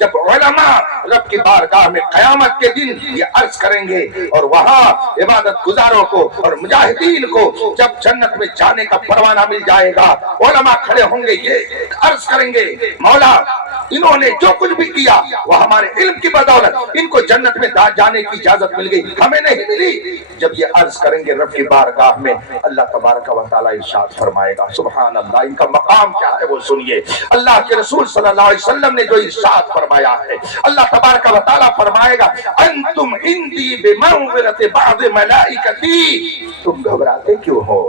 جب علماء رب کی بارگاہ میں قیامت کے دن یہ عرض کریں گے اور وہاں عبادت گزاروں کو اور مجاہدین کو جب جنت میں جانے کا پروانہ مل جائے گا، علماء کھڑے ہوں گے، یہ عرض کریں گے مولا انہوں نے جو کچھ بھی کیا وہ ہمارے علم کی بدولت ان کو جنت میں جانے کی اجازت مل گئی، ہمیں نہیں ملی۔ جب یہ عرض کریں گے رب کی بارگاہ میں، اللہ تبارک و تعالیٰ ارشاد فرمائے گا، سبحان اللہ، ان کا مقام کیا ہے وہ سنیے۔ اللہ کے رسول صلی اللہ علیہ وسلم نے جو ارشاد فرمایا ہے، اللہ تبارک و تعالیٰ فرمائے گا انتم عندی بمغفرۃ بعض ملائکتی، تم گھبراتے کیوں ہو؟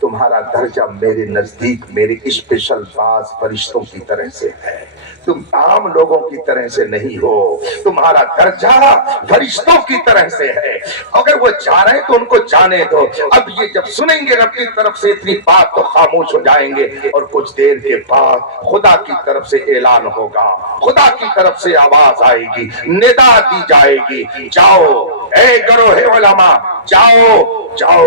تمہارا درجہ میرے نزدیک میرے اسپیشل بعض فرشتوں کی طرح سے ہے، تم عام لوگوں کی طرح سے نہیں ہو، تمہارا درجہ فرشتوں کی طرح سے ہے۔ اگر وہ جا رہے ہیں تو ان کو جانے دو۔ اب یہ جب سنیں گے رب کی طرف سے اتنی بات تو خاموش ہو جائیں گے، اور کچھ دیر کے بعد خدا کی طرف سے اعلان ہوگا، خدا کی طرف سے آواز آئے گی، ندا دی جائے گی، جاؤ اے گروہ علماء، جاؤ جاؤ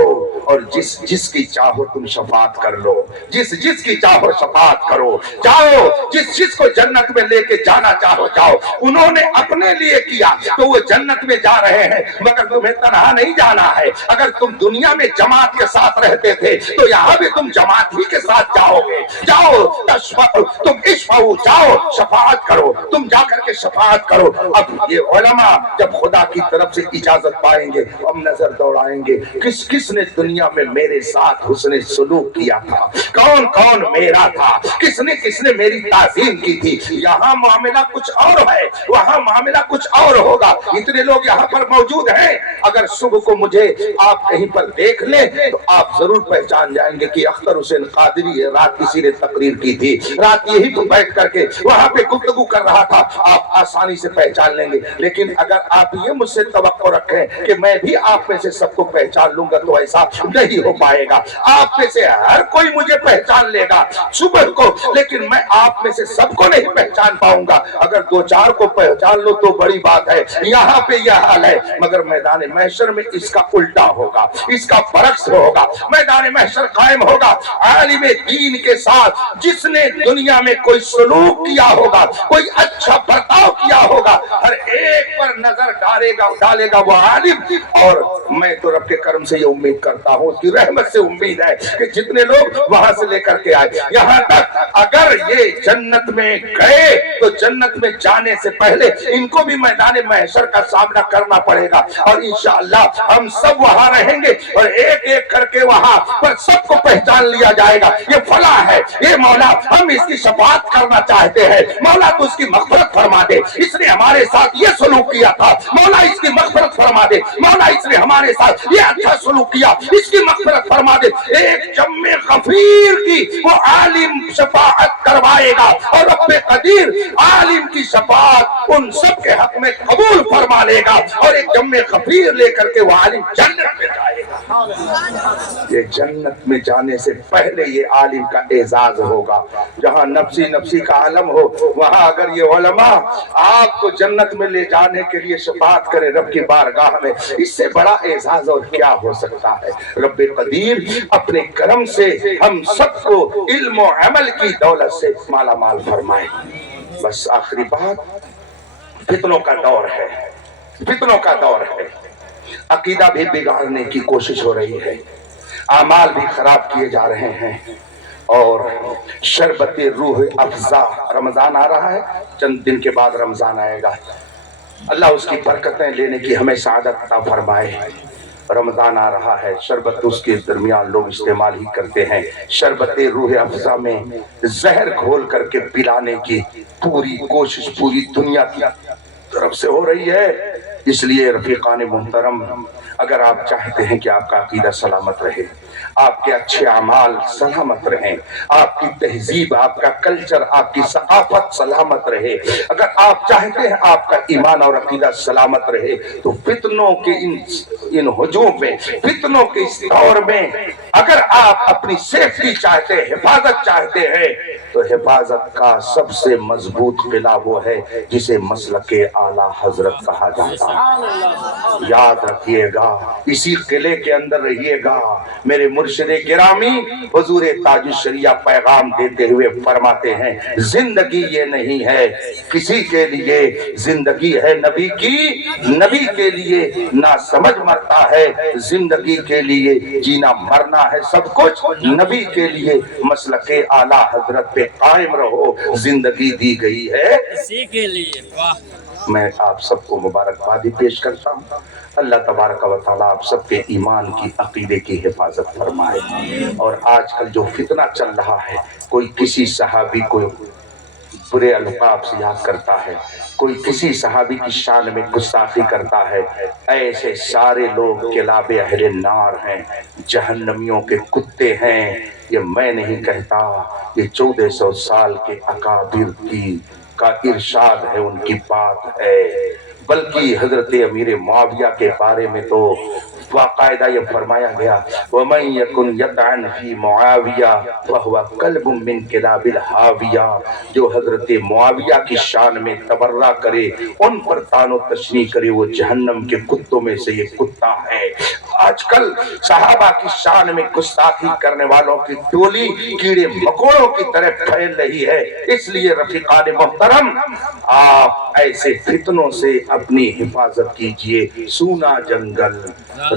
اور جس کی چاہو تم شفاعت کر لو، جس کی چاہو شفاعت کرو، جاؤ جس کو جنت میں لے کے جانا چاہو جاؤ۔ انہوں نے اپنے لیے کیا تو وہ جنت میں جا رہے ہیں، مگر تمہیں تنہا نہیں جانا ہے۔ اگر تم دنیا میں جماعت کے ساتھ رہتے تھے تو یہاں بھی تم جماعت ہی کے ساتھ جاؤ گے۔ جاؤ تم اشفعوا، جاؤ شفاعت کرو، تم جا کر کے شفاعت کرو۔ اب یہ علماء جب خدا کی طرف سے اجازت پائیں گے، ہم نظر دوڑائیں گے کس نے دنیا میں میرے ساتھ حسن سلوک کیا تھا، کون کون میرا تھا، کس نے میری تعظیم کی تھی۔ یہاں معاملہ کچھ اور ہے، وہاں معاملہ کچھ اور ہوگا۔ اتنے لوگ یہاں پر موجود ہیں، اگر صبح کو مجھے آپ کہیں پر دیکھ لیں تو آپ ضرور پہچان جائیں گے کہ اختر حسین قادری رات کسی نے تقریر کی تھی، رات یہی تو بیٹھ کر کے وہاں پہ گفتگو کر رہا تھا، آپ آسانی سے پہچان لیں گے۔ لیکن اگر آپ یہ مجھ سے توقع رکھیں کہ میں بھی آپ میں سے سب کو پہچان لوں گا تو ایسا نہیں ہو پائے گا۔ آپ میں سے ہر کوئی مجھے پہچان لے گا صبح کو، لیکن میں آپ میں سے سب کو نہیں پہچان پاؤں گا۔ اگر دو چار کو پہچان لو تو بڑی بات ہے، یہاں پہ یہ حال ہے، مگر میدان محشر میں اس کا الٹا ہوگا، اس کا برعکس ہوگا۔ میدان محشر قائم ہوگا عالم دین کے ساتھ جس نے دنیا میں کوئی سلوک کیا ہوگا، کوئی اچھا برتاؤ کیا ہوگا، ہر ایک پر نظر ڈالے گا وہ عالم۔ اور میں تو رب کے کرم سے یہ امید کرتا ہوں، اس کی رحمت سے امید ہے کہ جتنے لوگ وہاں سے لے کر کے آئے، یہاں تک اگر یہ جنت میں گئے تو جنت میں جانے سے پہلے ان کو بھی میدان محشر کا سامنا کرنا پڑے گا، اور انشاءاللہ ہم سب وہاں رہیں گے اور ایک ایک کر کے وہاں پر سب کو پہچان لیا جائے گا۔ یہ فلاح ہے، یہ مولا ہم اس کی شفاعت کرنا چاہتے ہیں، مولا تو اس کی مغفرت فرما دے، اس نے ہمارے ساتھ یہ سلوک کیا تھا، مولا اس کی مغفرت فرما دے، مولا اس نے ہمارے ساتھ یہ اچھا سلوک کیا، اس کی مغفرت فرما دے۔ ایک جم غفیر کی وہ عالم شفاعت کروائے گا، اور رب قدیر عالم کی شفاعت ان سب کے حق میں قبول فرما لے گا، اور ایک جم غفیر لے کر کے وہ عالم جنت میں جائے گا۔ یہ جنت میں جانے سے پہلے یہ عالم کا اعزاز ہوگا۔ جہاں نفسی نفسی کا عالم ہو، وہاں اگر یہ علماء آپ کو جنت میں لے جانے کے لیے شفاعت کرے رب کی بارگاہ میں، اس سے بڑا اعزاز اور کیا ہو سکتا ہے۔ رب قدیر اپنے کرم سے ہم سب کو علم و عمل کی دولت سے مالا مال فرمائے۔ بس آخری بات، فتنوں کا دور ہے، فتنوں کا دور ہے، عقیدہ بھی بگاڑنے کی کوشش ہو رہی ہے، اعمال بھی خراب کیے جا رہے ہیں، اور شربت روح افزا رمضان آ رہا ہے، چند دن کے بعد رمضان آئے گا، اللہ اس کی برکتیں لینے کی ہمیں سعادت عطا فرمائے۔ رمضان آ رہا ہے، شربت اس کے درمیان لوگ استعمال ہی کرتے ہیں، شربت روح افزا میں زہر گھول کر کے پلانے کی پوری کوشش پوری دنیا کی طرف سے ہو رہی ہے۔ اس لیے رفیقان محترم، اگر آپ چاہتے ہیں کہ آپ کا عقیدہ سلامت رہے، آپ کے اچھے اعمال سلامت رہیں، آپ کی تہذیب، آپ کا کلچر، آپ کی ثقافت سلامت رہے، اگر آپ چاہتے ہیں آپ کا ایمان اور عقیدہ سلامت رہے، تو فتنوں کے ان ہجوم میں، فتنوں کے اس دور میں اگر آپ اپنی سیفٹی چاہتے ہیں، حفاظت چاہتے ہیں، تو حفاظت کا سب سے مضبوط قلعہ وہ ہے جسے مسلک اعلیٰ حضرت کہا جاتا ہے۔ یاد رکھیے گا، اسی قلعے کے اندر رہیے گا۔ میرے مرشد گرامی حضور تاج الشریعہ پیغام دیتے ہوئے فرماتے ہیں، زندگی یہ نہیں ہے کسی کے لیے، زندگی ہے نبی کی، نبی کے لیے نہ سمجھ مرتا ہے، زندگی کے لیے جینا مرنا ہے سب کچھ نبی کے لیے۔ مسلک اعلیٰ حضرت پہ قائم رہو، زندگی دی گئی ہے اسی کے لیے۔ میں آپ سب کو مبارکبادی پیش کرتا ہوں۔ اللہ تبارک و تعالیٰ آپ سب کے ایمان کی، عقیدے کی حفاظت فرمائے۔ اور آج کل جو فتنہ چل رہا ہے، کوئی کسی صحابی کو برے القاب سے یاد کرتا ہے، کوئی کسی صحابی کی شان میں گستاخی کرتا ہے، ایسے سارے لوگ کلاب اہل نار ہیں، جہنمیوں کے کتے ہیں۔ یہ میں نہیں کہتا، یہ 1400 سال کے اکابر کا ارشاد ہے، ان کی بات ہے۔ بلکہ حضرت امیر معاویہ کے بارے میں تو باقاعدہ یہ فرمایا گیا، وَمَن يَكُنْ يَطْعَنْ فِي مُعَاوِيَةَ فَهُوَ كَلْبٌ مِّن كِلَابِ الْحَاوِيَةِ، جو حضرت معاویہ کی شان میں تبرہ کرے، ان پر طعن و تشنیع کرے، وہ جہنم کے کتوں میں سے یہ کتا ہے۔ آج کل صحابہ کی شان میں گستاخی کرنے والوں کی ٹولی کیڑے مکوڑوں کی طرح پھیل رہی ہے۔ اس لیے رفیقان محترم، آپ ایسے فتنوں سے اپنی حفاظت کیجئے۔ سونا جنگل،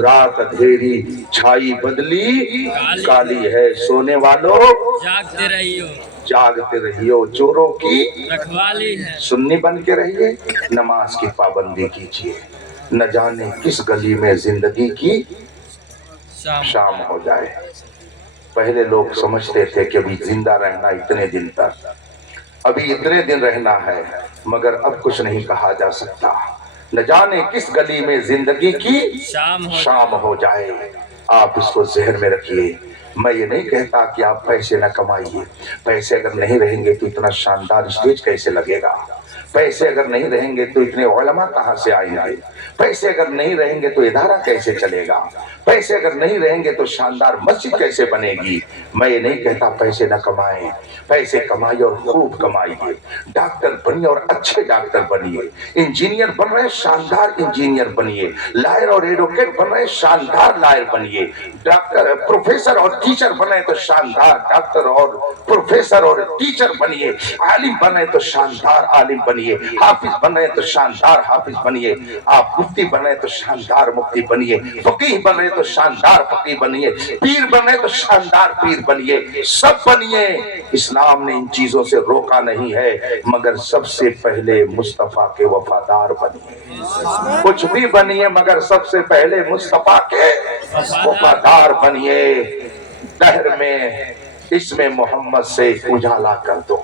رات اندھیری، چھائی بدلی کالی ہے، سونے والوں جاگتے رہیو، جاگتے رہیو، چوروں کی رکھوالی ہے۔ سنی بن کے رہیے، نماز کی پابندی کیجئے۔ نہ جانے کس گلی میں زندگی کی شام ہو جائے۔ پہلے لوگ سمجھتے تھے کہ ابھی زندہ رہنا اتنے دن تک، ابھی اتنے دن رہنا ہے، مگر اب کچھ نہیں کہا جا سکتا۔ نہ جانے کس گلی میں زندگی کی شام ہو جائے۔ آپ اس کو ذہن میں رکھیے۔ میں یہ نہیں کہتا کہ آپ پیسے نہ کمائیے، پیسے اگر نہیں رہیں گے تو اتنا شاندار اسٹیج کیسے لگے گا، پیسے اگر نہیں رہیں گے تو اتنے علماء کہاں سے آئیں گے، پیسے اگر نہیں رہیں گے تو ادارہ کیسے چلے گا، پیسے اگر نہیں رہیں گے تو شاندار مسجد کیسے بنے گی۔ میں یہ نہیں کہتا پیسے نہ کمائیں، پیسے کمائیے اور خوب کمائیے، ڈاکٹر بنیے اور اچھے ڈاکٹر بنیے، انجینئر بن رہے شاندار انجینئر بنیے، لائر اور ایڈوکیٹ بن رہے شاندار لائر بنیے، ڈاکٹر پروفیسر اور ٹیچر بنے تو شاندار ڈاکٹر اور پروفیسر اور ٹیچر بنیے، عالم بنے تو شاندار عالم بنیے، حافظ بنے تو شاندار حافظ بنیے، آپ مفتی بنے تو شاندار مفتی بنیے، فقیہ بنے تو شاندار فقیہ بنیے، پیر بنے تو شاندار پیر بنیے، سب بنیے۔ اسلام نے ان چیزوں سے روکا نہیں ہے، مگر سب سے پہلے مصطفیٰ کے وفادار بنیے۔ کچھ بھی بنیے مگر سب سے پہلے مصطفیٰ کے وفادار بنیے۔ دہر میں اسم محمد سے اجالا کر دو،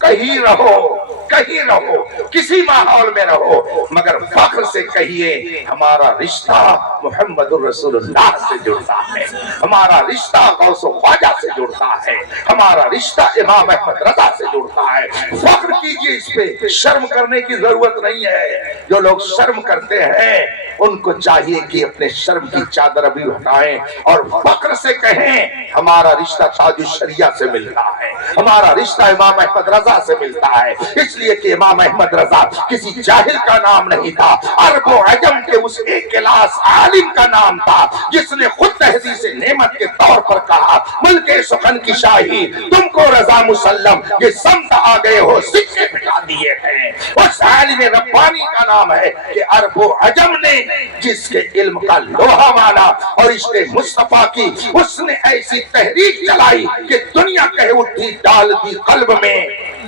کہیں رہو، کہیں رہو، کسی ماحول میں رہو، مگر فخر سے کہیے ہمارا رشتہ محمد الرسول اللہ سے جڑتا ہے، ہمارا رشتہ غوث و خواجہ سے جڑتا ہے، ہمارا رشتہ امام احمد رضا سے جڑتا ہے۔ فخر کیجئے اس پہ، شرم کرنے کی ضرورت نہیں ہے۔ جو لوگ شرم کرتے ہیں ان کو چاہیے کہ اپنے شرم کی چادر ابھی ہٹائیں اور فخر سے کہیں ہمارا رشتہ تاج الشریعہ سے ملتا ہے، ہمارا رشتہ امام احمد رضا سے ملتا ہے۔ اس لیے کہ امام احمد رضا کسی جاہل کا نام نہیں تھا، عرب و عجم کے اس ایک کلاس عالم کا نام تھا جس نے خود تحدیث نعمت کے طور پر کہا، ملک سخن کی شاہی تم کو رضا مسلم، یہ سمت آ گئے ہو سکے پھٹا دیے ہیں۔ اس عالم ربانی کا نام ہے کہ عرب و عجم نے جس کے علم کا لوہا مانا اور عشق مصطفیٰ کی اس نے ایسی تحریک چلائی کہ دنیا کہے اٹھی ڈال دی قلب میں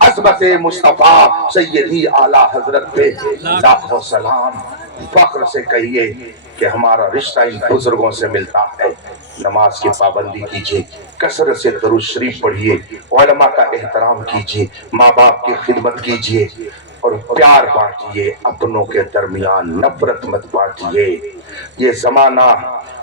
عظمت مصطفیٰ سیدی اعلیٰ حضرت پہ لاکھوں سلام۔ فخر سے کہیے کہ ہمارا رشتہ ان بزرگوں سے ملتا ہے۔ نماز کی پابندی کیجئے، کثرت سے درود شریف پڑھیے، علماء کا احترام کیجئے، ماں باپ کی خدمت کیجئے اور پیار بانٹیے، اپنوں کے درمیان نفرت مت بانٹیے۔ یہ زمانہ